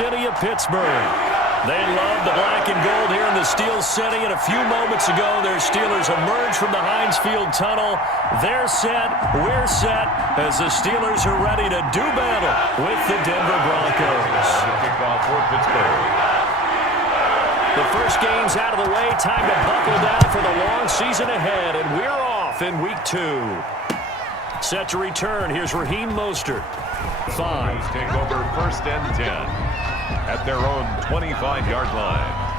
city of Pittsburgh. They love the black and gold here in the Steel City, and a few moments ago, their Steelers emerged from the Heinz Field tunnel. They're set, we're set, as the Steelers are ready to do battle with the Denver Broncos. Kickoff for Pittsburgh. The first game's out of the way. Time to buckle down for the long season ahead, and we're off in Week 2. Set to return. Here's Raheem Mostert. 5. Take over 1st and 10 at their own 25-yard line.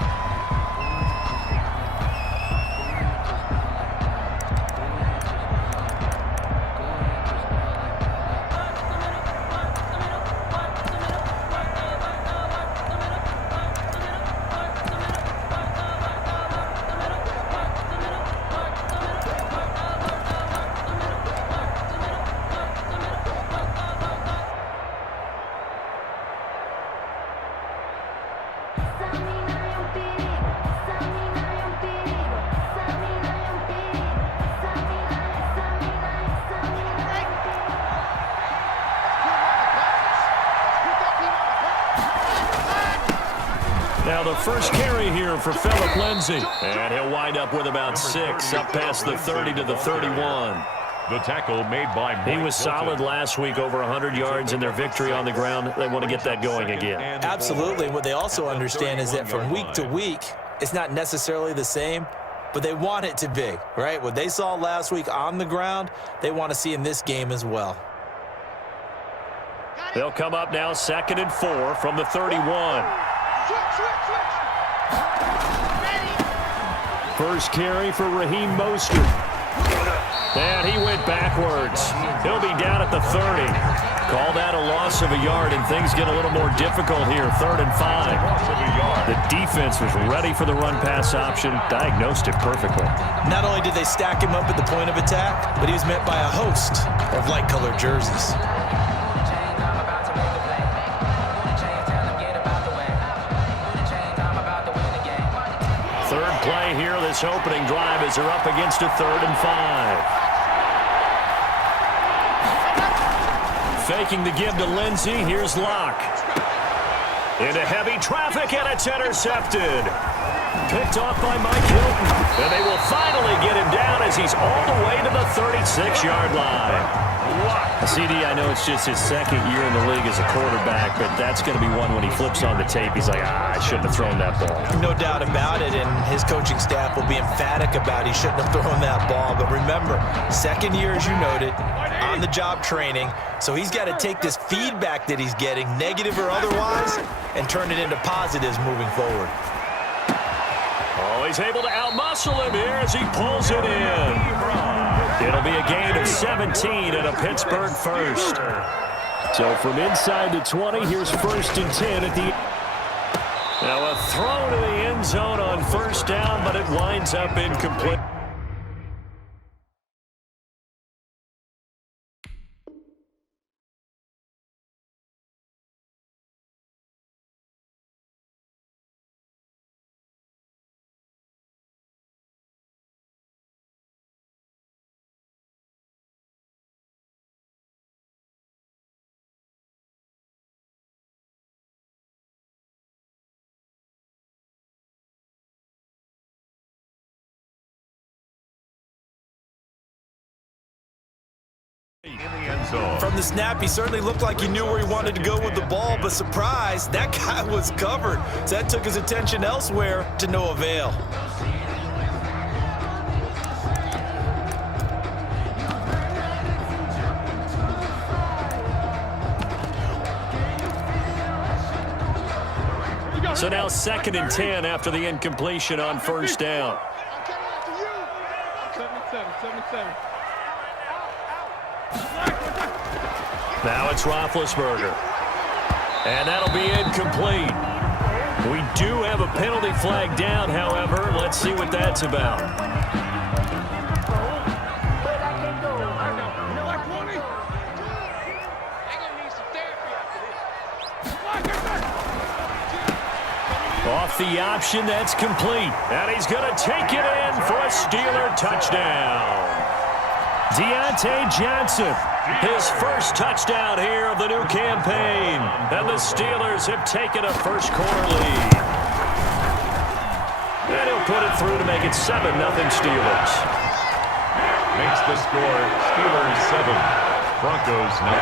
Now the first carry here for Phillip Lindsay. And he'll wind up with about 6, up past the 30 to the 31. The tackle made by Mike He was solid last week, over 100 yards in their victory on the ground. They want to get that going again. Absolutely. What they also understand is that from week to week, it's not necessarily the same, but they want it to be, right? What they saw last week on the ground, they want to see in this game as well. They'll come up now 2nd and 4 from the 31. First carry for Raheem Mostert. And he went backwards. He'll be down at the 30. Call that a loss of a yard, and things get a little more difficult here. 3rd and 5. The defense was ready for the run-pass option, diagnosed it perfectly. Not only did they stack him up at the point of attack, but he was met by a host of light-colored jerseys. Third play here, this opening drive, as they're up against a 3rd and 5. Faking the give to Lindsay. Here's Locke. Into heavy traffic, and it's intercepted. Picked off by Mike Hilton. And they will finally get him down as he's all the way to the 36-yard line. CD, I know it's just his 2nd year in the league as a quarterback, but that's going to be one when he flips on the tape. He's like, I shouldn't have thrown that ball. No doubt about it, and his coaching staff will be emphatic about he shouldn't have thrown that ball. But remember, 2nd year, as you noted, on-the-job training, so he's got to take this feedback that he's getting, negative or otherwise, and turn it into positives moving forward. Oh, he's able to outmuscle him here as he pulls it in. It'll be a gain of 17 and a Pittsburgh first. So from inside the 20, here's 1st and 10 at the... Now a throw to the end zone on 1st down, but it winds up incomplete. in the end zone. From the snap, he certainly looked like he knew where he wanted to go with the ball, but surprise, that guy was covered. So that took his attention elsewhere to no avail. So now 2nd and 10 after the incompletion on 1st down. Now it's Roethlisberger. And that'll be incomplete. We do have a penalty flag down, however. Let's see what that's about. Off the option, that's complete. And he's going to take it in for a Steeler touchdown. Deontay Johnson His first touchdown here of the new campaign. And the Steelers have taken a first-quarter lead. And he'll put it through to make it 7-0 Steelers. Makes the score Steelers 7, Broncos 0.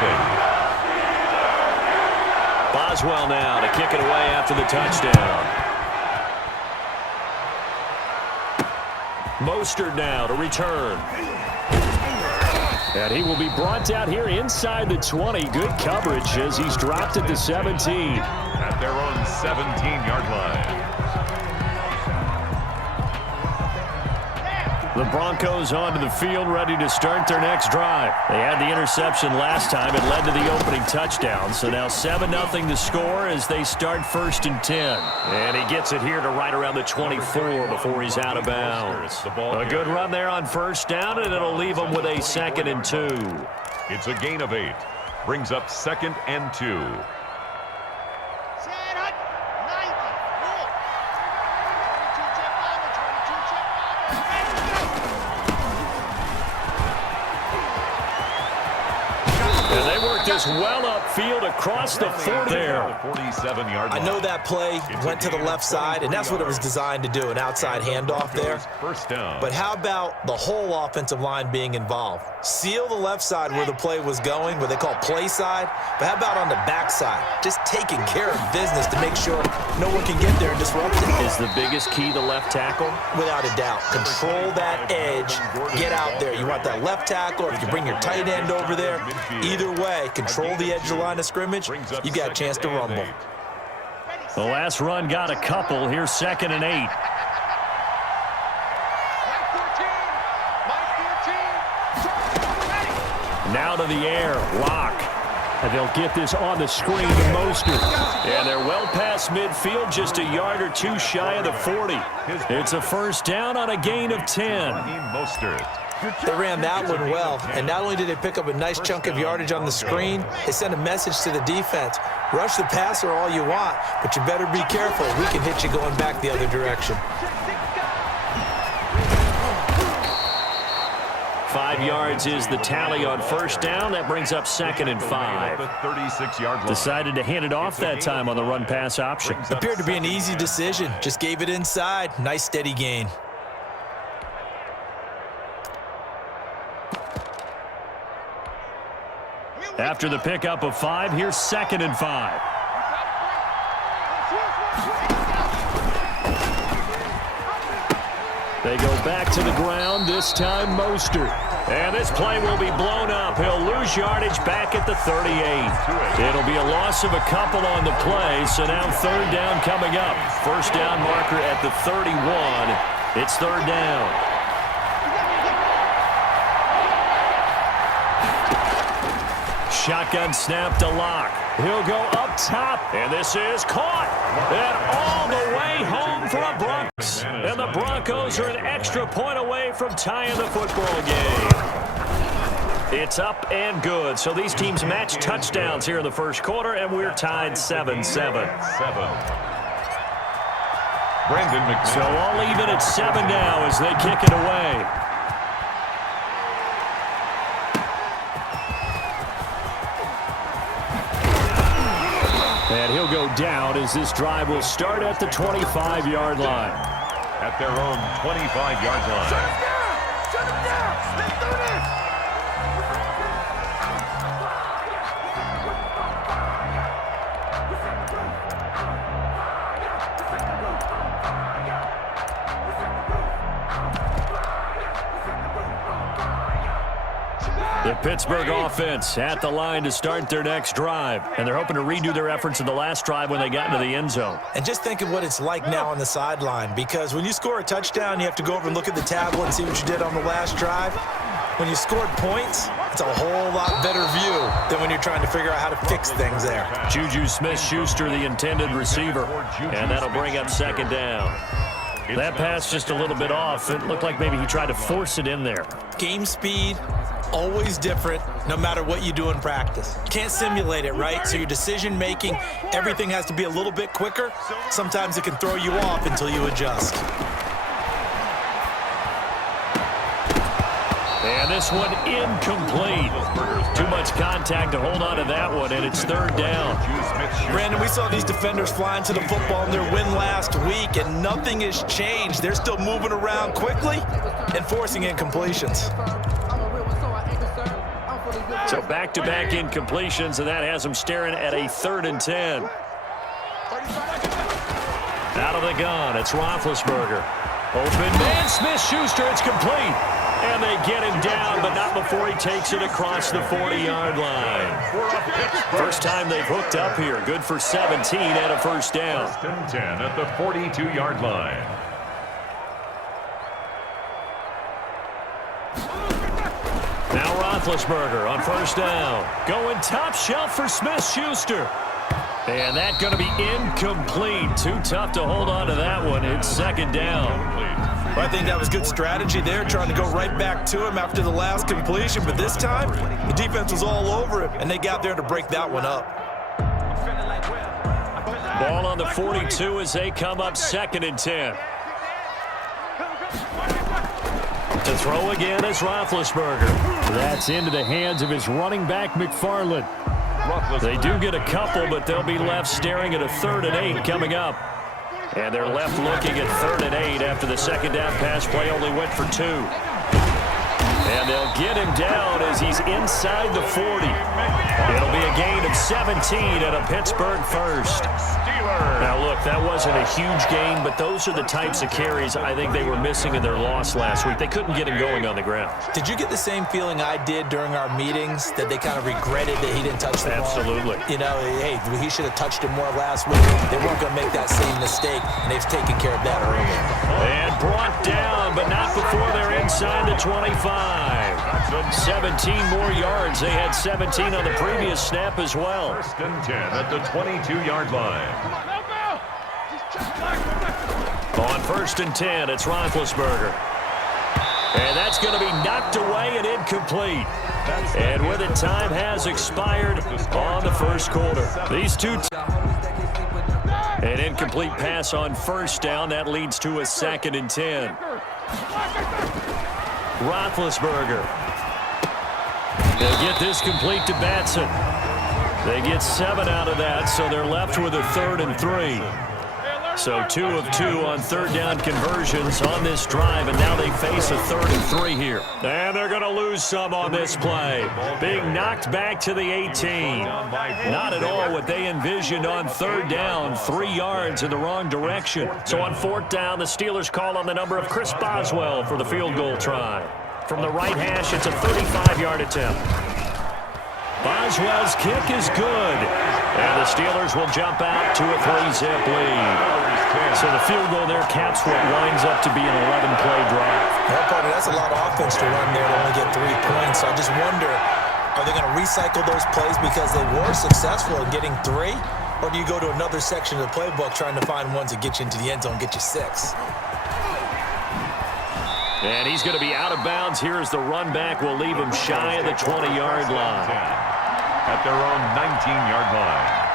Boswell now to kick it away after the touchdown. Mostert now to return. And he will be brought down here inside the 20. Good coverage as he's dropped at the 17. At their own 17-yard line. The Broncos onto the field, ready to start their next drive. They had the interception last time. It led to the opening touchdown. So now 7-0 the score as they start 1st and 10. And he gets it here to right around the 24 before he's out of bounds. A good run there on 1st down, and it'll leave him with a 2nd and 2. It's a gain of 8. Brings up 2nd and 2. This well upfield across the 40 there. 47-yard line. I know that play went to the left side, and that's what it was designed to do, an outside handoff there. First down. But how about the whole offensive line being involved? Seal the left side where the play was going, what they call play side. But how about on the back side? Just taking care of business to make sure no one can get there and disrupt it. Is the biggest key the left tackle? Without a doubt. Control that edge. Get out there. You want that left tackle, or if you bring your tight end over there, either way, control the edge of the line of scrimmage, you got a chance to rumble. The last run got a couple. Here's 2nd and 8. Now to the air. Lock. And they'll get this on the screen to Mostert. And they're well past midfield, just a yard or two shy of the 40. It's a 1st down on a gain of 10. Mostert. They ran that one well, and not only did they pick up a nice chunk of yardage on the screen, they sent a message to the defense. Rush the passer all you want, but you better be careful. We can hit you going back the other direction. 5 yards is the tally on 1st down. That brings up 2nd and 5. 36-yard line. Decided to hand it off that time on the run-pass option. Appeared to be an easy decision. Just gave it inside. Nice steady gain. After the pickup of 5, here's 2nd and 5. They go back to the ground, this time Mostert. And this play will be blown up. He'll lose yardage back at the 38. It'll be a loss of a couple on the play, so now 3rd down coming up. 1st down marker at the 31. It's 3rd down. Shotgun snap to Lock. He'll go up top, and this is caught. And all the way home for a Bronx. And the Broncos are an extra point away from tying the football game. It's up and good. So these teams match touchdowns here in the 1st quarter, and we're tied 7-7. Brandon McMahon. So all even at 7 now as they kick it away. And he'll go down as this drive will start at the 25-yard line. At their own 25-yard line. Shut him down! Shut him down! Let's do this! The Pittsburgh offense at the line to start their next drive. And they're hoping to redo their efforts in the last drive when they got into the end zone. And just think of what it's like now on the sideline, because when you score a touchdown, you have to go over and look at the tablet and see what you did on the last drive. When you scored points, it's a whole lot better view than when you're trying to figure out how to fix things there. Juju Smith-Schuster, the intended receiver. And that'll bring up 2nd down. That pass just a little bit off. It looked like maybe he tried to force it in there. Game speed, always different, no matter what you do in practice. Can't simulate it, right? So your decision-making, everything has to be a little bit quicker. Sometimes it can throw you off until you adjust. And this one incomplete. Too much contact to hold on to that one, and it's third down. Brandon, we saw these defenders flying to the football in their win last week, and nothing has changed. They're still moving around quickly and forcing incompletions. So back-to-back incompletions, and that has them staring at a 3rd and 10. Out of the gun, it's Roethlisberger. Open man, Smith-Schuster, it's complete. And they get him down, but not before he takes it across the 40-yard line. First time they've hooked up here. Good for 17 and a first down. 1st and 10 at the 42-yard line. Now Roethlisberger on first down. Going top shelf for Smith-Schuster. And that's going to be incomplete. Too tough to hold on to that one. It's 2nd down. I think that was good strategy there, trying to go right back to him after the last completion. But this time, the defense was all over him, and they got there to break that one up. Ball on the 42 as they come up 2nd and 10. To throw again is Roethlisberger. That's into the hands of his running back, McFarland. They do get a couple, but they'll be left staring at a 3rd and 8 coming up. And they're left looking at 3rd and 8 after the 2nd down pass play only went for 2. And they'll get him down as he's inside the 40. It'll be a gain of 17 and a Pittsburgh first. Now, look, that wasn't a huge gain, but those are the types of carries I think they were missing in their loss last week. They couldn't get him going on the ground. Did you get the same feeling I did during our meetings, that they kind of regretted that he didn't touch the ball? Absolutely. You know, hey, he should have touched it more last week. They weren't going to make that same mistake, and they've taken care of that earlier. And brought down, but not before they're inside the 25. 17 more yards. They had 17 on the previous snap as well. 1st and 10 at the 22-yard line. On 1st and 10, it's Roethlisberger. And that's going to be knocked away and incomplete. And with it, time has expired on the first quarter. These two... An incomplete pass on first down. That leads to a 2nd and 10. Roethlisberger. They'll get this complete to Batson. They get 7 out of that, so they're left with a 3rd and 3. So 2 of 2 on 3rd down conversions on this drive, and now they face a 3rd and 3 here. And they're going to lose some on this play. Being knocked back to the 18. Not at all what they envisioned on 3rd down. 3 yards in the wrong direction. So on 4th down, the Steelers call on the number of Chris Boswell for the field goal try. From the right hash, it's a 35-yard attempt. Boswell's kick is good. And the Steelers will jump out to a 3-zip lead. So the field goal there caps what winds up to be an 11-play drive. Well, partner, that's a lot of offense to run there to only get 3 points. So I just wonder, are they going to recycle those plays because they were successful in getting 3? Or do you go to another section of the playbook trying to find ones that get you into the end zone, get you 6? And he's going to be out of bounds here as the run back will leave him shy of the 20-yard line. At their own 19-yard line.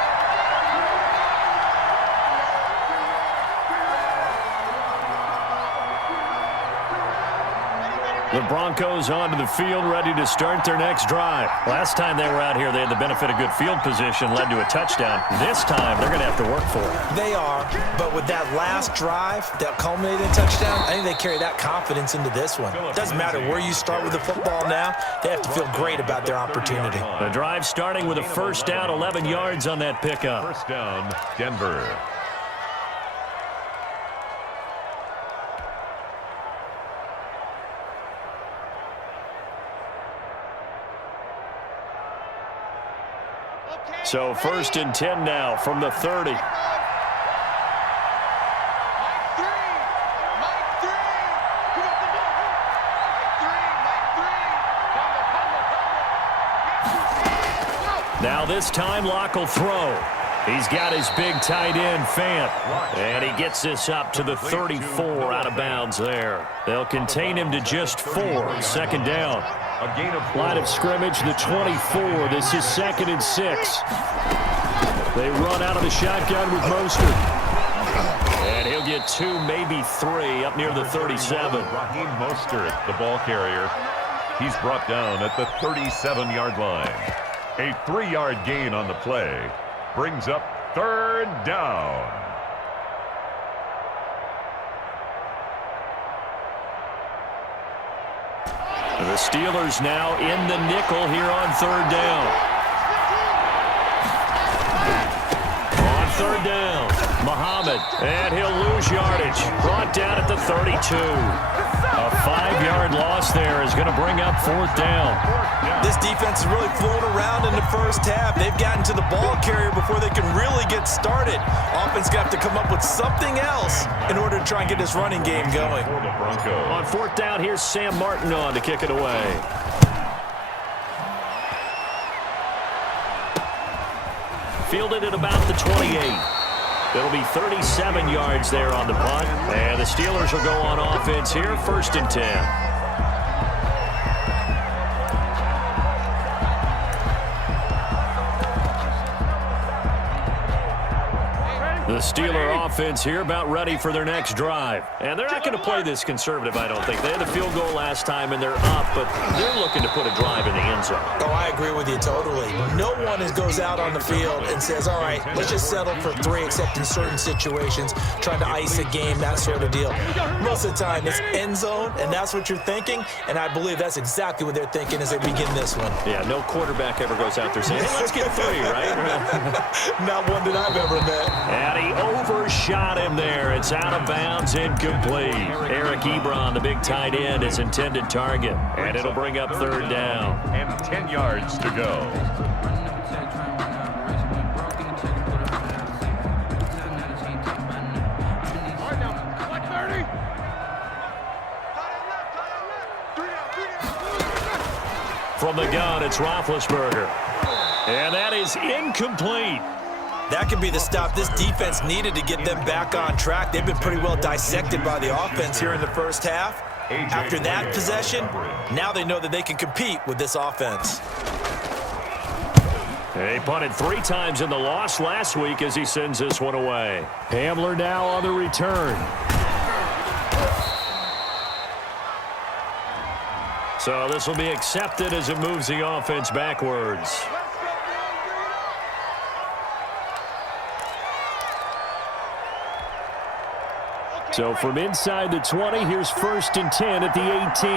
The Broncos onto the field, ready to start their next drive. Last time they were out here, they had the benefit of good field position, led to a touchdown. This time, they're going to have to work for it. They are, but with that last drive that culminated in a touchdown, I think they carry that confidence into this one. It doesn't matter where you start with the football now, they have to feel great about their opportunity. The drive starting with a first down, 11 yards on that pickup. First down, Denver. So 1st and 10 now from the 30. Now this time Locke will throw. He's got his big tight end, Fant. And he gets this up to the 34 out of bounds there. They'll contain him to just 4. 2nd down. Line of scrimmage, the 24. This is 2nd and 6. They run out of the shotgun with Mostert. And he'll get 2, maybe 3, up near the 37. Raheem Mostert, the ball carrier. He's brought down at the 37-yard line. A 3-yard gain on the play brings up third down. The Steelers now in the nickel here on third down. On third down, Muhammad, and he'll lose yardage. Brought down at the 32. A 5-yard loss there is going to bring up fourth down. This defense is really flown around in the first half. They've gotten to the ball carrier before they can really get started. Offense going to have to come up with something else in order to try and get this running game going. On fourth down, here's Sam Martin on to kick it away. Fielded at about the 28. It'll be 37 yards there on the punt. And the Steelers will go on offense here, 1st and 10. The Steeler offense here about ready for their next drive. And they're not going to play this conservative, I don't think. They had the field goal last time, and they're up, but they're looking to put a drive in the end zone. Oh, I agree with you totally. No one goes out on the field and says, all right, let's just settle for 3, except in certain situations, trying to ice a game, that sort of deal. Most of the time, it's end zone, and that's what you're thinking, and I believe that's exactly what they're thinking as they begin this one. Yeah, no quarterback ever goes out there saying, hey, let's get 3, right? Not one that I've ever met. And he overshot him there. It's out of bounds, incomplete. Eric Ebron, the big tight end, is intended target. And it'll bring up third down. And 10 yards to go. From the gun, it's Roethlisberger. And that is incomplete. That could be the stop this defense needed to get them back on track. They've been pretty well dissected by the offense here in the first half. After that possession, now they know that they can compete with this offense. They punted 3 times in the loss last week as he sends this one away. Hamler now on the return. So this will be accepted as it moves the offense backwards. So from inside the 20, here's 1st and 10 at the 18.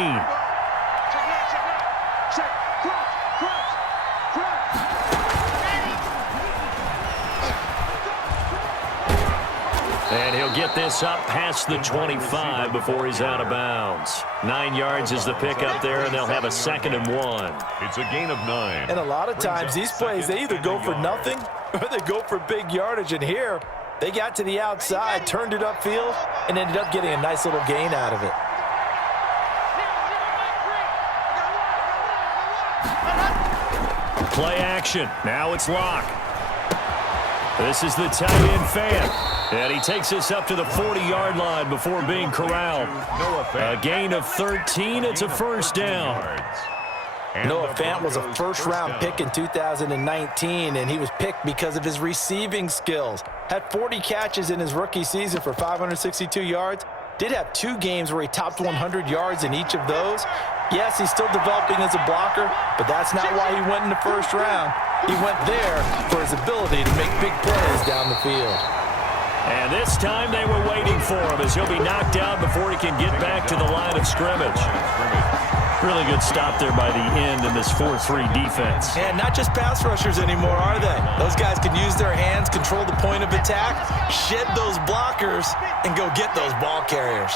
And he'll get this up past the 25 before he's out of bounds. 9 yards is the pickup there, and they'll have a 2nd and 1. It's a gain of 9. And a lot of times these plays, they either go for nothing or they go for big yardage. And here, they got to the outside, turned it upfield, and ended up getting a nice little gain out of it. Play action. Now it's Locke. This is the tight end fan. And he takes us up to the 40-yard line before being corralled. A gain of 13. It's a 1st down. Noah Fant was a first-round pick in 2019, and he was picked because of his receiving skills. Had 40 catches in his rookie season for 562 yards. Did have 2 games where he topped 100 yards in each of those. Yes, he's still developing as a blocker, but that's not why he went in the first round. He went there for his ability to make big plays down the field. And this time they were waiting for him as he'll be knocked out before he can get back to the line of scrimmage. Really good stop there by the end in this 4-3 defense. And not just pass rushers anymore, are they? Those guys can use their hands, control the point of attack, shed those blockers, and go get those ball carriers.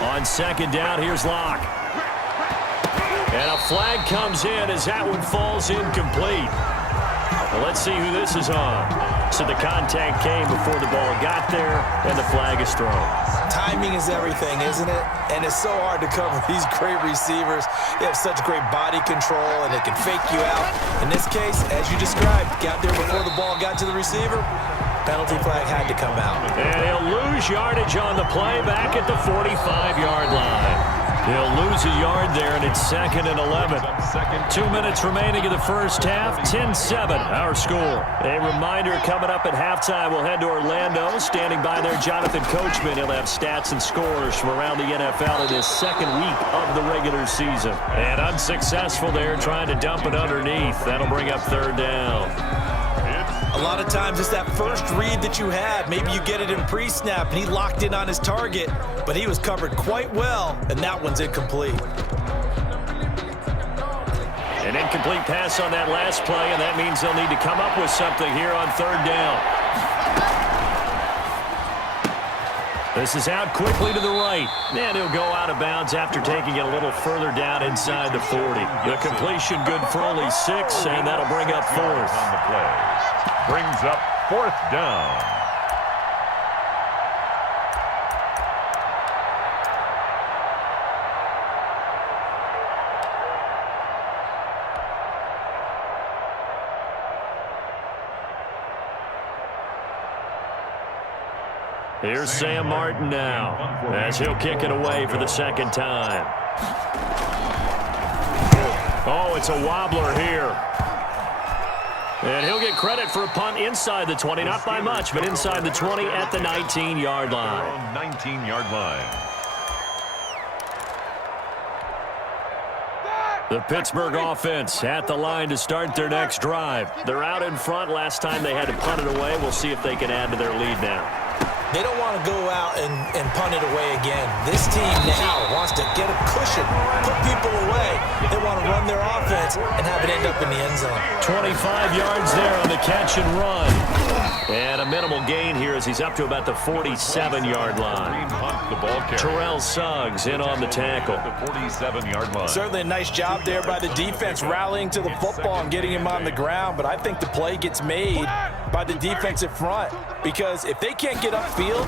On 2nd down, here's Locke. And a flag comes in as that one falls incomplete. Well, let's see who this is on. So the contact came before the ball got there, and the flag is thrown. Timing is everything, isn't it? And it's so hard to cover these great receivers. They have such great body control, and they can fake you out. In this case, as you described, got there before the ball got to the receiver. Penalty flag had to come out. And he'll lose yardage on the play back at the 45-yard line. He'll lose a yard there, and it's 2nd and 11. 2 minutes remaining in the first half. 10-7, our score. A reminder coming up at halftime, we'll head to Orlando. Standing by there, Jonathan Coachman. He'll have stats and scores from around the NFL in his second week of the regular season. And unsuccessful there, trying to dump it underneath. That'll bring up 3rd down. A lot of times it's that first read that you have. Maybe you get it in pre-snap, and he locked in on his target, but he was covered quite well, and that one's incomplete. An incomplete pass on that last play, and that means they'll need to come up with something here on 3rd down. This is out quickly to the right, and he'll go out of bounds after taking it a little further down inside the 40. The completion good for only 6, and that'll bring up 4th. On the play. Brings up 4th down. Here's Sam Martin now, as he'll kick it away for the 2nd time. Oh, it's a wobbler here. And he'll get credit for a punt inside the 20, not by much, but inside the 20 at the 19-yard line. 19-yard line. The Pittsburgh offense at the line to start their next drive. They're out in front. Last time they had to punt it away. We'll see if they can add to their lead now. They don't want to go out and punt it away again. This team now wants to get a cushion, put people away. They want to run their offense and have it end up in the end zone. 25 yards there on the catch and run. And a minimal gain here as he's up to about the 47-yard line. Terrell Suggs in on the tackle. The 47-yard line. Certainly a nice job there by the defense rallying to the football and getting him on the ground, but I think the play gets made by the defensive front because if they can't get upfield,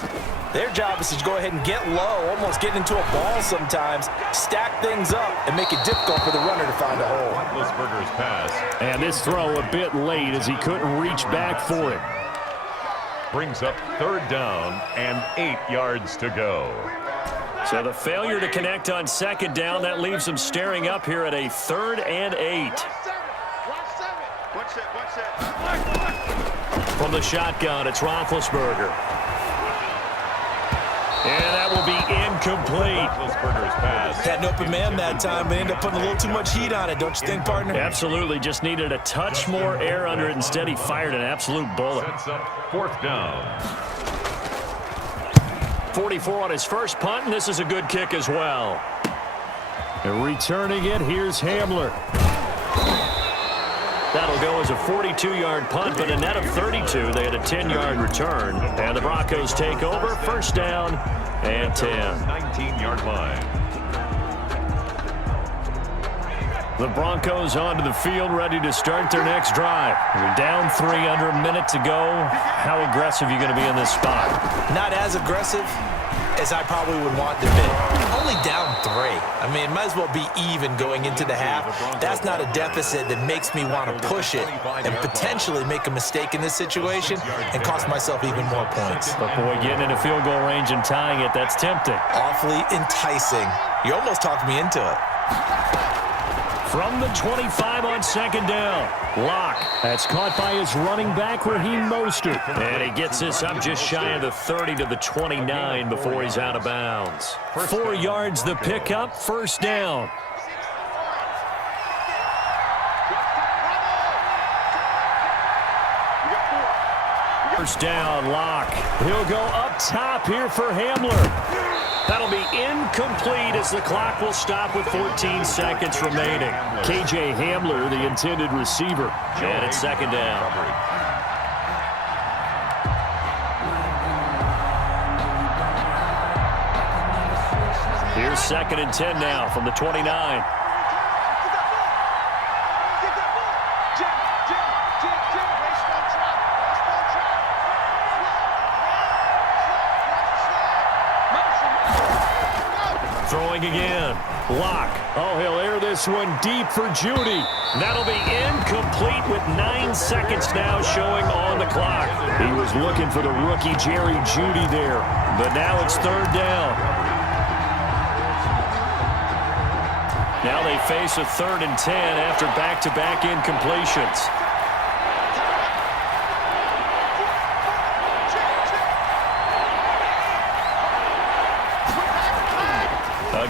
their job is to go ahead and get low, almost get into a ball sometimes, stack things up, and make it difficult for the runner to find a hole. Roethlisberger's pass. And this throw a bit late as he couldn't reach back for it. Brings up 3rd down and 8 yards to go. So the failure to connect on 2nd down, that leaves them staring up here at a 3rd and 8. From the shotgun, it's Roethlisberger. And that will be incomplete. Roethlisberger's pass. Had an open man that time, but ended up putting a little too much heat on it, don't you think, partner? Absolutely, just needed a touch more air under it. Instead, he fired an absolute bullet. Sets up 4th down. 44 on his first punt, and this is a good kick as well. And returning it, here's Hamler. That'll go as a 42-yard punt, but a net of 32. They had a 10-yard return. And the Broncos take over. 1st down and 10. 19-yard line. The Broncos onto the field, ready to start their next drive. We're down 3 under a minute to go. How aggressive are you going to be in this spot? Not as aggressive as I probably would want to be. Only down 3. I mean, it might as well be even going into the half. That's not a deficit that makes me want to push it and potentially make a mistake in this situation and cost myself even more points. But boy, getting into field goal range and tying it, that's tempting. Awfully enticing. You almost talked me into it. From the 25 on 2nd down. Locke. That's caught by his running back, Raheem Mostert. And he gets this up just shy of the 30 to the 29 before he's out of bounds. 4 yards the pickup. 1st down. First down, Locke. He'll go up top here for Hamler. That'll be incomplete as the clock will stop with 14 seconds remaining. KJ Hamler, the intended receiver. And it's 2nd down. Here's 2nd and 10 now from the 29. Throwing again. Locke. Oh, he'll air this one deep for Judy. That'll be incomplete with 9 seconds now showing on the clock. He was looking for the rookie Jerry Judy there, but now it's 3rd down. Now they face a 3rd and 10 after back-to-back incompletions.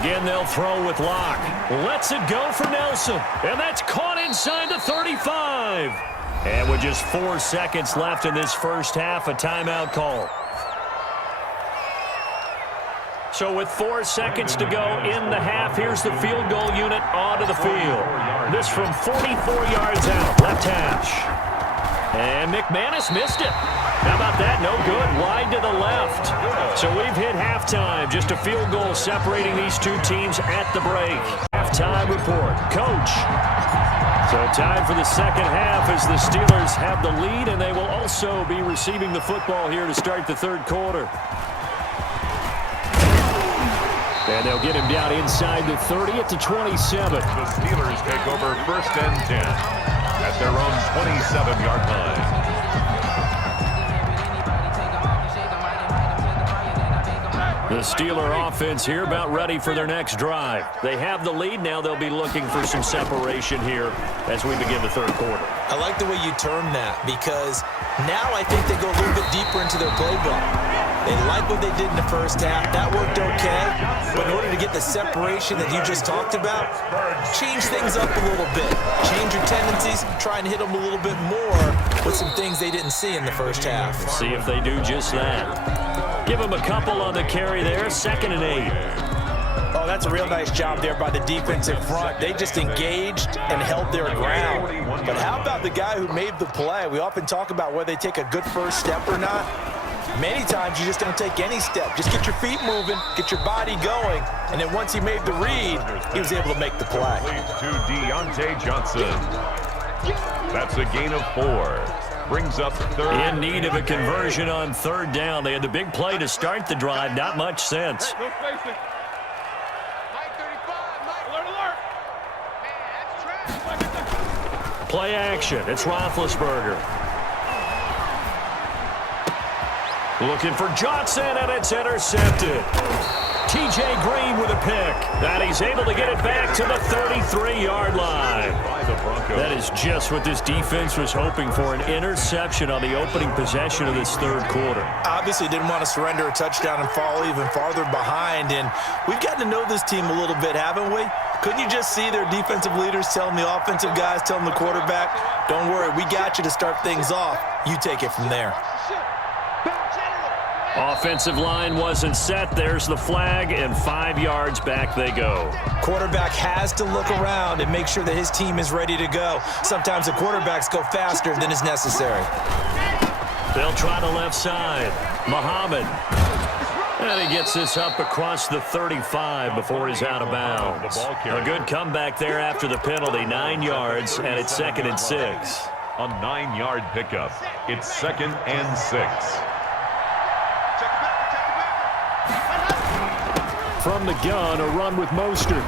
Again, they'll throw with Locke. Lets it go for Nelson. And that's caught inside the 35. And with just 4 seconds left in this first half, a timeout call. So with 4 seconds to go in the half, here's the field goal unit onto the field. This from 44 yards out, left hash. And McManus missed it. How about that? No good. Wide to the left. So we've hit halftime. Just a field goal separating these two teams at the break. Halftime report. Coach. So time for the second half as the Steelers have the lead, and they will also be receiving the football here to start the third quarter. And they'll get him down inside the 30 at the 27. The Steelers take over 1st and 10 at their own 27-yard line. The Steeler offense here about ready for their next drive. They have the lead. Now they'll be looking for some separation here as we begin the third quarter. I like the way you term that because now I think they go a little bit deeper into their playbook. They like what they did in the first half. That worked okay. But in order to get the separation that you just talked about, change things up a little bit. Change your tendencies. Try and hit them a little bit more with some things they didn't see in the first half. See if they do just that. Give them a couple on the carry there. 2nd and 8. Oh, that's a real nice job there by the defensive front. They just engaged and held their ground. But how about the guy who made the play? We often talk about whether they take a good first step or not. Many times you just don't take any step. Just get your feet moving, get your body going, and then once he made the read, he was able to make the play. To Deontay Johnson. That's a gain of 4. Brings up 3rd. In need of a conversion on 3rd down. They had the big play to start the drive. Not much sense. Play action. It's Roethlisberger. Looking for Johnson, and it's intercepted. T.J. Green with a pick. And he's able to get it back to the 33-yard line. That is just what this defense was hoping for, an interception on the opening possession of this third quarter. Obviously didn't want to surrender a touchdown and fall even farther behind, and we've gotten to know this team a little bit, haven't we? Couldn't you just see their defensive leaders telling the offensive guys, telling the quarterback, don't worry, we got you to start things off. You take it from there. Offensive line wasn't set. There's the flag, and 5 yards back they go. Quarterback has to look around and make sure that his team is ready to go. Sometimes the quarterbacks go faster than is necessary. They'll try the left side. Muhammad. And he gets this up across the 35 before he's out of bounds. A good comeback there after the penalty. 9 yards, and it's 2nd and 6. A 9-yard pickup. It's 2nd and 6. From the gun, a run with Mostert.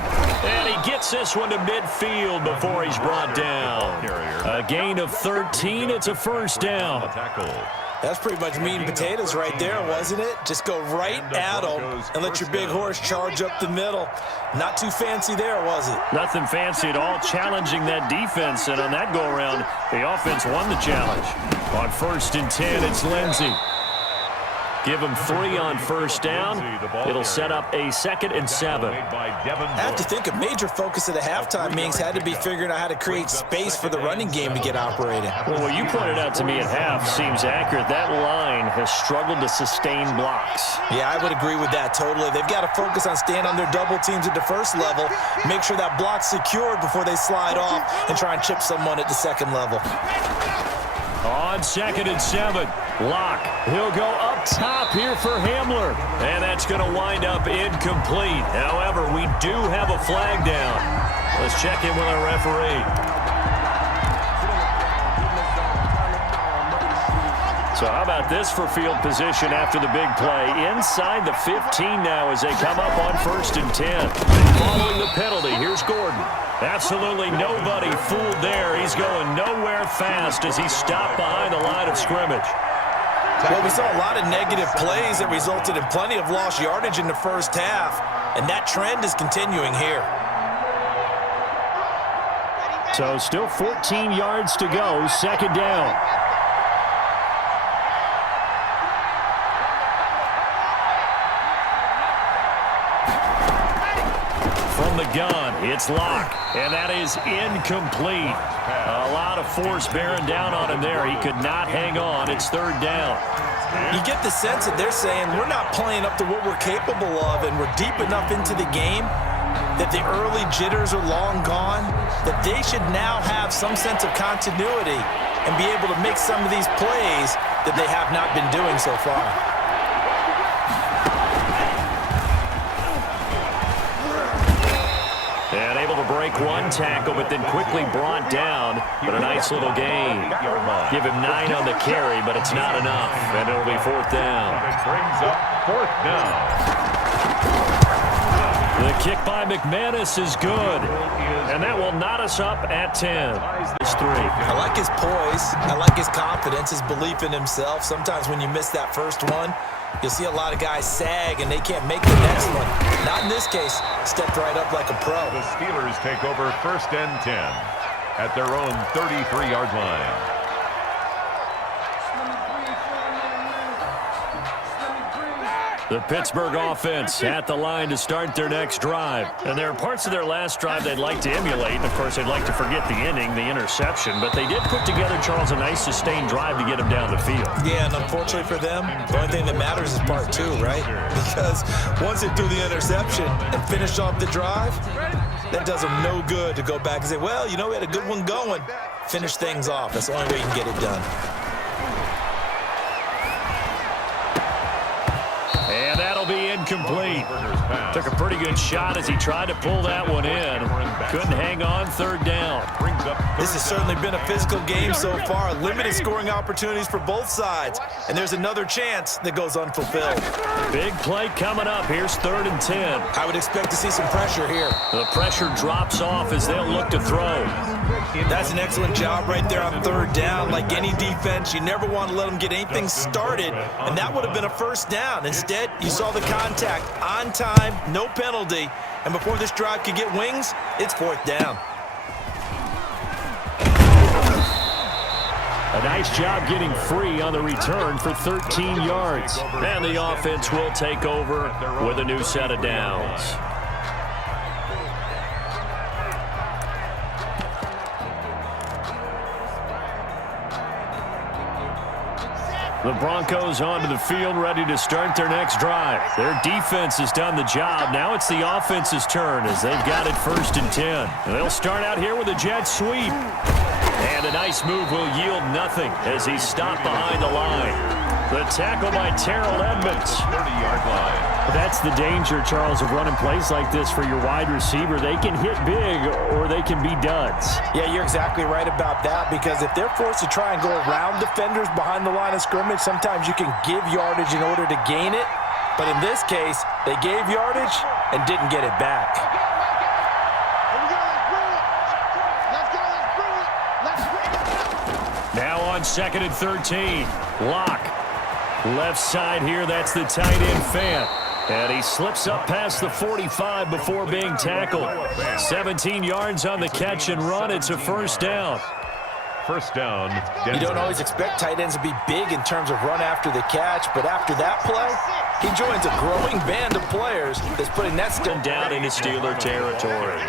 And he gets this one to midfield before he's brought down. A gain of 13. It's a 1st down. That's pretty much meat and potatoes right there, wasn't it? Just go right at them and let your big horse charge up the middle. Not too fancy there, was it? Nothing fancy at all, challenging that defense. And on that go-around, the offense won the challenge. On 1st and 10, it's Lindsey. Give him 3 on 1st down. It'll set up a 2nd and 7. I have to think a major focus of the halftime meetings had to be figuring out how to create space for the running game to get operating. Well, what you pointed out to me at half seems accurate. That line has struggled to sustain blocks. Yeah, I would agree with that totally. They've got to focus on staying on their double teams at the first level, make sure that block's secured before they slide off and try and chip someone at the second level. On 2nd and 7, Locke. He'll go up top here for Hamler. And that's going to wind up incomplete. However, we do have a flag down. Let's check in with our referee. So how about this for field position after the big play? Inside the 15 now as they come up on 1st and 10. Following the penalty, here's Gordon. Absolutely nobody fooled there. He's going nowhere fast as he stopped behind the line of scrimmage. Well, we saw a lot of negative plays that resulted in plenty of lost yardage in the first half, and that trend is continuing here. So still 14 yards to go, second down. From the gun, it's Locke, and that is incomplete. A lot of force bearing down on him there. He could not hang on. It's third down. You get the sense that they're saying we're not playing up to what we're capable of, and we're deep enough into the game that the early jitters are long gone, that they should now have some sense of continuity and be able to make some of these plays that they have not been doing so far. And able to break one tackle, but then quickly brought down. But a nice little gain. Give him 9 on the carry, but it's not enough. And it'll be fourth down. It brings up fourth down. The kick by McManus is good. And that will knot us up at 10. It's 3. I like his poise. I like his confidence, his belief in himself. Sometimes when you miss that first one, you'll see a lot of guys sag and they can't make the next one. Not in this case. Stepped right up like a pro. The Steelers take over first and 10 at their own 33-yard line. The Pittsburgh offense at the line to start their next drive. And there are parts of their last drive they'd like to emulate. And, of course, they'd like to forget the inning, the interception. But they did put together, Charles, a nice sustained drive to get him down the field. Yeah, and unfortunately for them, the only thing that matters is part 2, right? Because once they do the interception and finish off the drive, that does them no good to go back and say, well, you know, we had a good one going. Finish things off. That's the only way you can get it done. And that'll be incomplete. Took a pretty good shot as he tried to pull that one in. Couldn't hang on, third down. This has certainly been a physical game so far. Limited scoring opportunities for both sides. And there's another chance that goes unfulfilled. Big play coming up. Here's third and 10. I would expect to see some pressure here. The pressure drops off as they'll look to throw. That's an excellent job right there on third down. Like any defense, you never want to let them get anything started, and that would have been a first down. Instead, you saw the contact on time, no penalty, and before this drive could get wings, it's fourth down. A nice job getting free on the return for 13 yards. And the offense will take over with a new set of downs. The Broncos onto the field, ready to start their next drive. Their defense has done the job. Now it's the offense's turn as they've got it first and 10. And they'll start out here with a jet sweep. And a nice move will yield nothing as he's stopped behind the line. The tackle by Terrell Edmonds. 30-yard line. That's the danger, Charles, of running plays like this for your wide receiver. They can hit big or they can be duds. Yeah, you're exactly right about that, because if they're forced to try and go around defenders behind the line of scrimmage, sometimes you can give yardage in order to gain it. But in this case, they gave yardage and didn't get it back. Now on second and 13, Locke. Left side here, that's the tight end Fant. And he slips up past the 45 before being tackled. 17 yards on the catch and run. It's a first down. First down, Denver. You don't always expect tight ends to be big in terms of run after the catch, but after that play, he joins a growing band of players that's putting that still down into Steeler territory.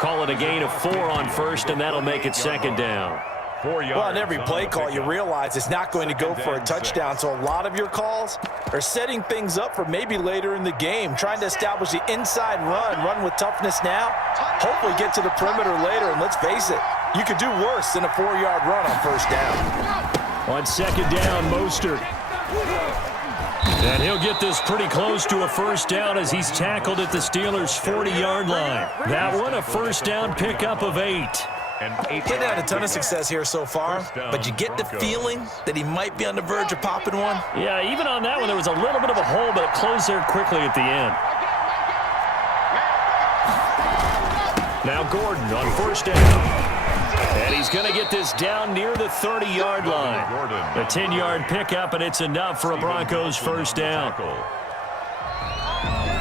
Call it a gain of 4 on first, and that'll make it second down. Well, on every play call, you realize it's not going to go for a touchdown, so a lot of your calls are setting things up for maybe later in the game, trying to establish the inside run with toughness now, hopefully get to the perimeter later, and let's face it, you could do worse than a 4-yard run on first down. On second down, Mostert. And he'll get this pretty close to a first down as he's tackled at the Steelers' 40-yard line. That one, a first down pickup of 8. He's had a ton of success here so far, but you get the feeling that he might be on the verge of popping one. Yeah, even on that one, there was a little bit of a hole, but it closed there quickly at the end. Now Gordon on first down. And he's going to get this down near the 30-yard line. A 10-yard pickup, and it's enough for a Broncos first down.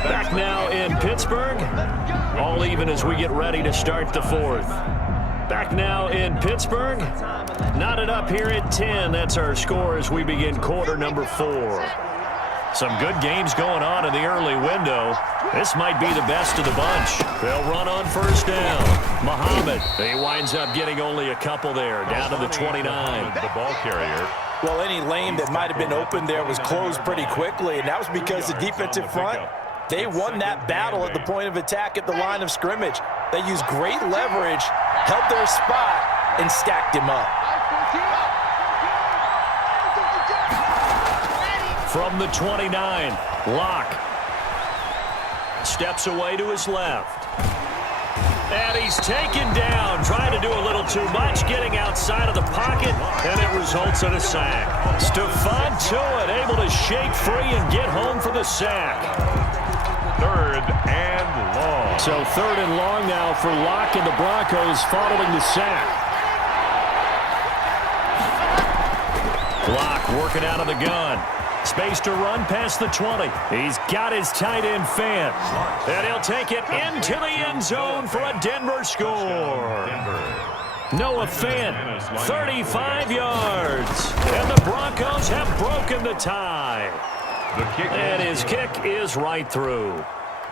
Back now in Pittsburgh. All even as we get ready to start the fourth. Back now in Pittsburgh. Knotted up here at 10. That's our score as we begin quarter number 4. Some good games going on in the early window. This might be the best of the bunch. They'll run on first down. Muhammad, he winds up getting only a couple there, down to the 29. The ball carrier. Well, any lane that might have been open there was closed pretty quickly, and that was because the defensive front, they won that battle at the point of attack at the line of scrimmage. They used great leverage, held their spot, and stacked him up. From the 29, Locke steps away to his left. And he's taken down, trying to do a little too much, getting outside of the pocket, and it results in a sack. Stephon Tuitt able to shake free and get home for the sack. 3rd and long. So 3rd and long now for Locke and the Broncos following the sack. Locke working out of the gun. Space to run past the 20. He's got his tight end fan. And he'll take it into the end zone for a Denver score. Noah Fant, 35 yards. And the Broncos have broken the tie. And his kick is right through.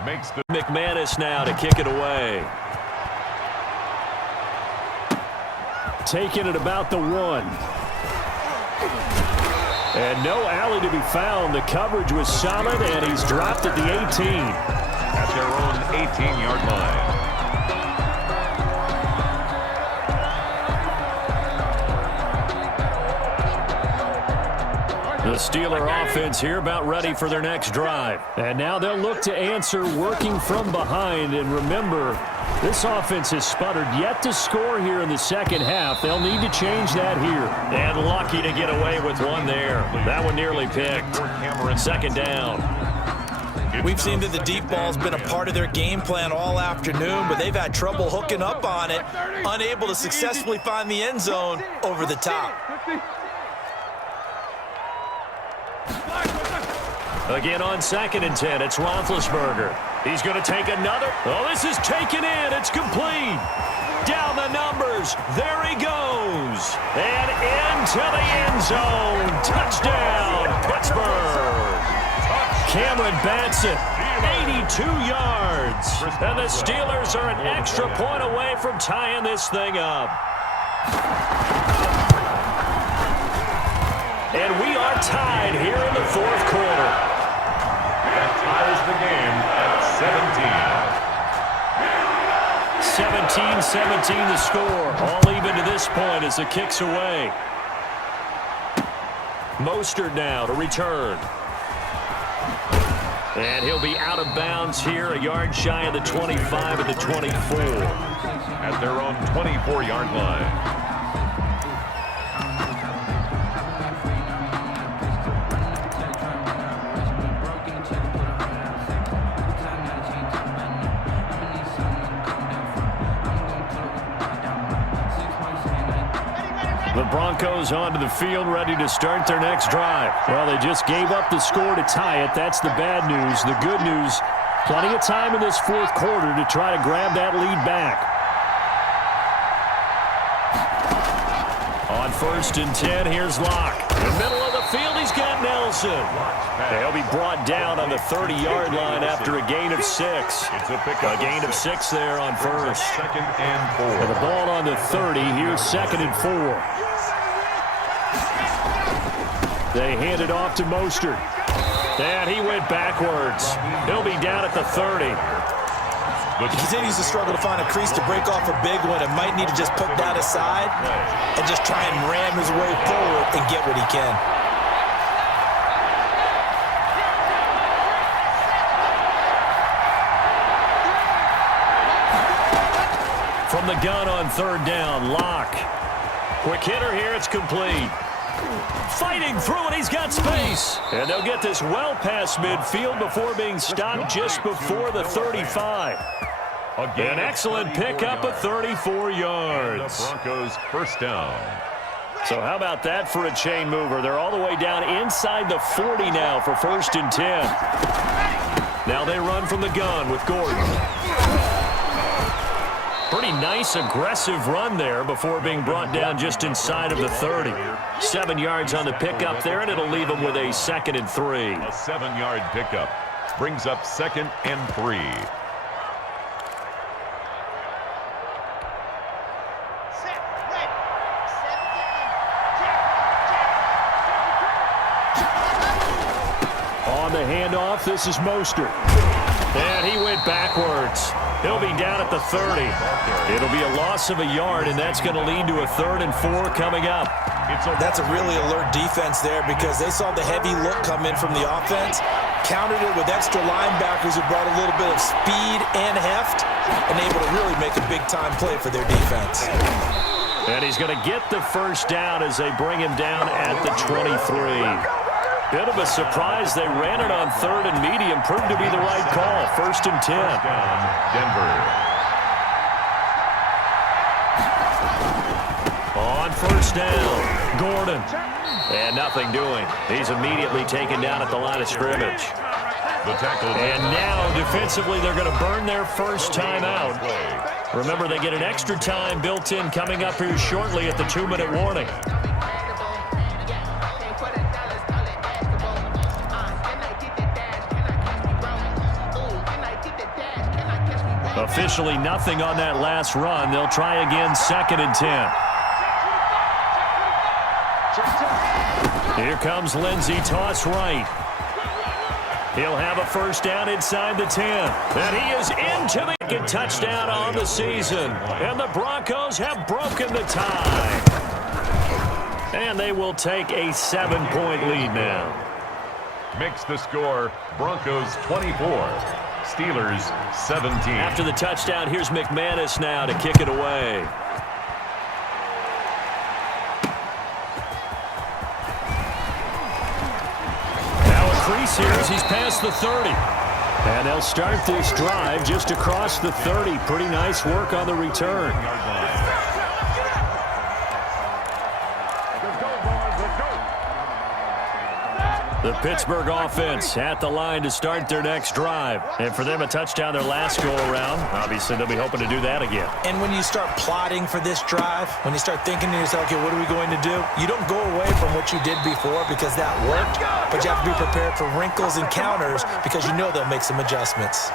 Makes the McManus now to kick it away. Taking it about the 1. And no alley to be found. The coverage was solid, and he's dropped at the 18. At their own 18-yard line. The Steeler offense here about ready for their next drive. And now they'll look to answer working from behind. And remember, this offense has sputtered yet to score here in the second half. They'll need to change that here. And lucky to get away with one there. That one nearly picked. 2nd down. We've seen that the deep ball's been a part of their game plan all afternoon, but they've had trouble hooking up on it, unable to successfully find the end zone over the top. Again on 2nd and 10, it's Roethlisberger. He's going to take another. Oh, this is taken in. It's complete. Down the numbers. There he goes. And into the end zone. Touchdown, Pittsburgh. Cameron Batson, 82 yards. And the Steelers are an extra point away from tying this thing up. And we are tied here in the 4th quarter. That ties the game at 17. 17-17 the score. All even to this point as the kick's away. Mostert now to return. And he'll be out of bounds here, a yard shy of the 25 and the 24. At their own 24-yard line. The Broncos onto the field, ready to start their next drive. Well, they just gave up the score to tie it. That's the bad news. The good news, plenty of time in this 4th quarter to try to grab that lead back. On 1st and 10, here's Locke. In the middle of the field, he's got Nelson. They'll be brought down on the 30-yard line after a gain of 6. A gain of 6 there on 1st. 2nd and 4. And the ball on the 30. Here's 2nd and 4. They hand it off to Mostert. And he went backwards. He'll be down at the 30. He continues to struggle to find a crease to break off a big one and might need to just put that aside and just try and ram his way forward and get what he can. From the gun on 3rd down, Locke. Quick hitter here, it's complete. Fighting through it, he's got space. And they'll get this well past midfield before being stopped just before the 35. An excellent pickup of 34 yards. The Broncos 1st down. So how about that for a chain mover? They're all the way down inside the 40 now for 1st and 10. Now they run from the gun with Gordon. Pretty nice, aggressive run there before being brought down just inside of the 30. 7 yards on the pickup there, and it'll leave him with a 2nd and 3. A 7-yard pickup brings up 2nd and 3. On the handoff, this is Mostert. And he went backwards. He'll be down at the 30. It'll be a loss of a yard, and that's going to lead to a 3rd and 4 coming up. That's a really alert defense there because they saw the heavy look come in from the offense, countered it with extra linebackers who brought a little bit of speed and heft, and able to really make a big-time play for their defense. And he's going to get the first down as they bring him down at the 23. Bit of a surprise. They ran it on 3rd and medium. Proved to be the right call. 1st and 10. Denver. On 1st down, Gordon. And nothing doing. He's immediately taken down at the line of scrimmage. The tackle. And now, defensively, they're going to burn their first time out. Remember, they get an extra time built in coming up here shortly at the 2-minute warning. Officially nothing on that last run. They'll try again, 2nd and 10. Here comes Lindsey, toss right. He'll have a first down inside the 10. And he is into the touchdown on the season. And the Broncos have broken the tie. And they will take a 7-point lead now. Makes the score Broncos 24. Steelers 17. After the touchdown, here's McManus now to kick it away. Now a crease here as he's past the 30. And they'll start this drive just across the 30. Pretty nice work on the return. The Pittsburgh offense at the line to start their next drive. And for them, a touchdown their last go-around. Obviously, they'll be hoping to do that again. And when you start plotting for this drive, when you start thinking to yourself, okay, what are we going to do? You don't go away from what you did before because that worked, but you have to be prepared for wrinkles and counters because you know they'll make some adjustments.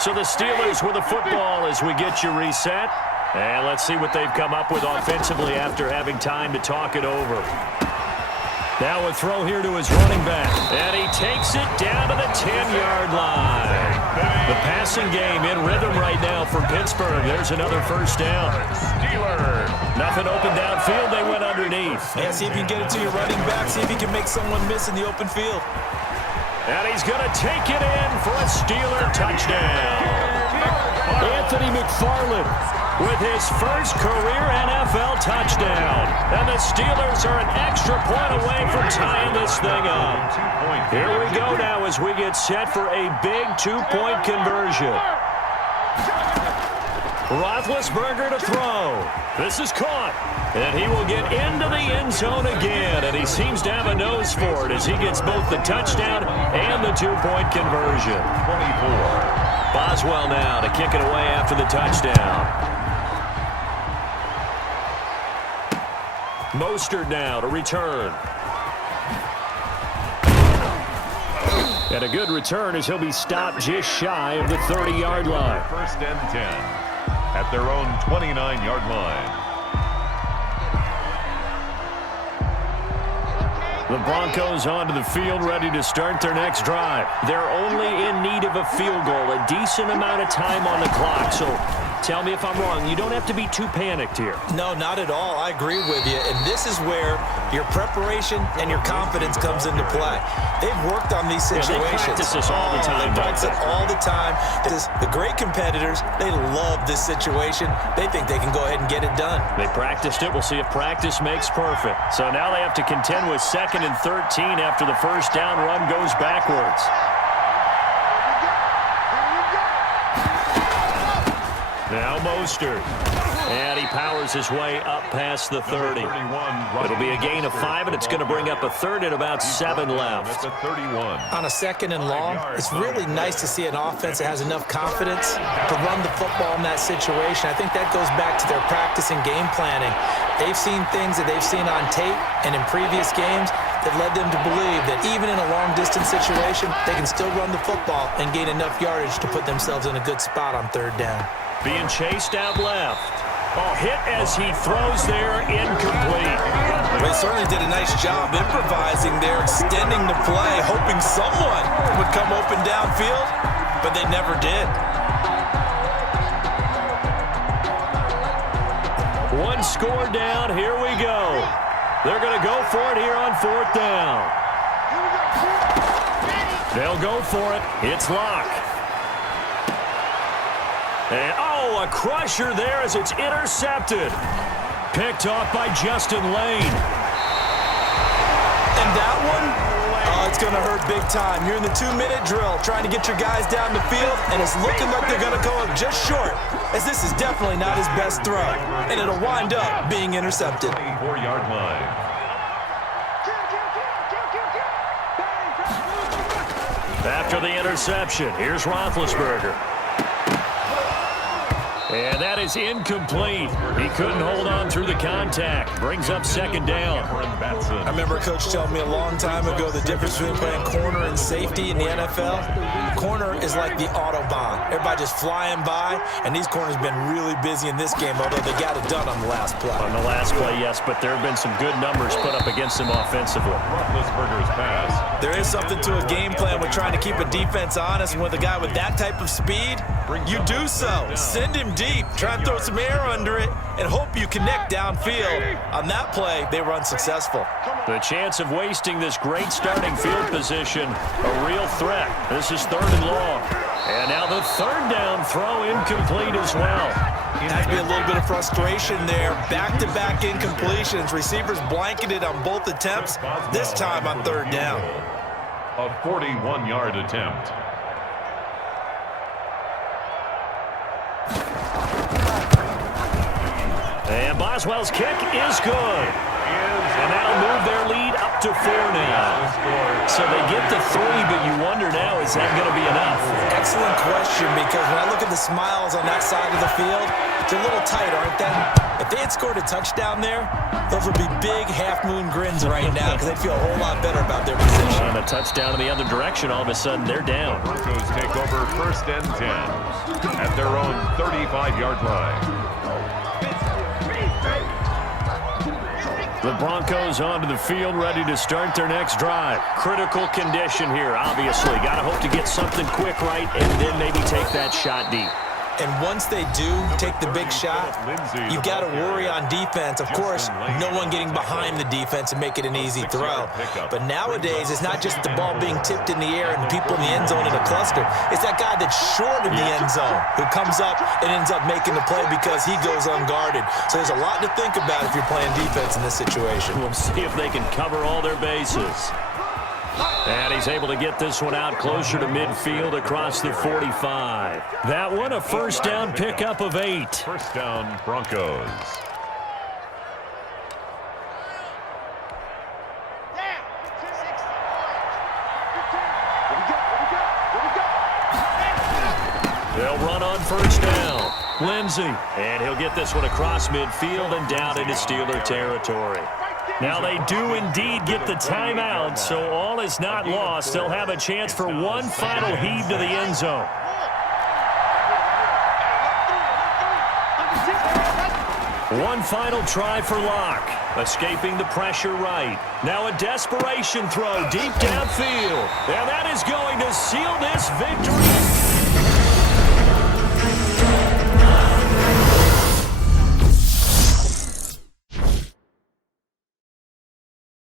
So the Steelers with the football as we get you reset. And let's see what they've come up with offensively after having time to talk it over. Now a throw here to his running back. And he takes it down to the 10-yard line. The passing game in rhythm right now for Pittsburgh. There's another first down. Steelers. Nothing open downfield. They went underneath. Yeah, see if you can get it to your running back. See if you can make someone miss in the open field. And he's going to take it in for a Steeler touchdown. Anthony McFarland with his first career NFL touchdown. And the Steelers are an extra point away from tying this thing up. Here we go now as we get set for a big 2-point conversion. Roethlisberger to throw. This is caught. And he will get into the end zone again. And he seems to have a nose for it as he gets both the touchdown and the 2-point conversion. 24. Boswell now to kick it away after the touchdown. Mostert now to return. And a good return as he'll be stopped just shy of the 30-yard line. 1st and 10 at their own 29-yard line. The Broncos onto the field, ready to start their next drive. They're only in need of a field goal, a decent amount of time on the clock. So tell me if I'm wrong. You don't have to be too panicked here. No, not at all. I agree with you. And this is where your preparation and your confidence comes into play. They've worked on these situations. They practice this all the time. They practice it all the time. The great competitors, they love this situation. They think they can go ahead and get it done. They practiced it. We'll see if practice makes perfect. So now they have to contend with 2nd and 13 after the first down run goes backwards. Now Mostert. And he powers his way up past the 30. It'll be a gain of 5, and it's going to bring up a third and about 7 left. On a second and long, it's really nice to see an offense that has enough confidence to run the football in that situation. I think that goes back to their practice and game planning. They've seen things that they've seen on tape and in previous games that led them to believe that even in a long-distance situation, they can still run the football and gain enough yardage to put themselves in a good spot on third down. Being chased out left. Oh, hit as he throws there, incomplete. They certainly did a nice job improvising there, extending the play, hoping someone would come open downfield, but they never did. One score down, here we go. They're going to go for it here on 4th down. They'll go for it. It's Locke. And, oh, a crusher there as it's intercepted. Picked off by Justin Lane. And that one, oh, it's going to hurt big time. You're in the 2-minute drill trying to get your guys down the field, and it's looking like they're going to go up just short, as this is definitely not his best throw, and it'll wind up being intercepted. 4-yard line. After the interception, here's Roethlisberger. And that is incomplete. He couldn't hold on through the contact. Brings up 2nd down. I remember a coach telling me a long time ago the difference between playing corner and safety in the NFL. Corner is like the Autobahn. Everybody just flying by, and these corners have been really busy in this game, although they got it done on the last play. On the last play, yes, but there have been some good numbers put up against him offensively. Roethlisberger's pass. There is something to a game plan with trying to keep a defense honest, and with a guy with that type of speed, you do so. Send him deep, try and throw some air under it, and hope you connect downfield. On that play, they were unsuccessful. The chance of wasting this great starting field position, a real threat. This is 3rd and long. And now the 3rd down throw incomplete as well. Has to be a little bit of frustration there. Back-to-back incompletions. Receivers blanketed on both attempts, this time on 3rd down. A 41-yard attempt. And Boswell's kick is good. And that'll move their lead up to 4 now. So they get to 3, but you wonder now, is that going to be enough? Excellent question, because when I look at the smiles on that side of the field, they're a little tight, aren't they? If they had scored a touchdown there, those would be big half-moon grins right now because they'd feel a whole lot better about their position. And a touchdown in the other direction, all of a sudden they're down. Broncos take over 1st and 10 at their own 35-yard line. The Broncos onto the field, ready to start their next drive. Critical condition here, obviously. Got to hope to get something quick right and then maybe take that shot deep. And once they do take the big shot, you've got to worry on defense. Of course, no one getting behind the defense and make it an easy throw. But nowadays, it's not just the ball being tipped in the air and people in the end zone in a cluster. It's that guy that's short of the end zone who comes up and ends up making the play because he goes unguarded. So there's a lot to think about if you're playing defense in this situation. We'll see if they can cover all their bases. And he's able to get this one out closer to midfield across the 45. That one a 1st down pickup of 8. 1st down, Broncos. They'll run on 1st down. Lindsey, and he'll get this one across midfield and down into Steeler territory. Now they do indeed get the timeout, so all is not lost. They'll have a chance for one final heave to the end zone. One final try for Locke, escaping the pressure right. Now a desperation throw deep downfield, and that is going to seal this victory.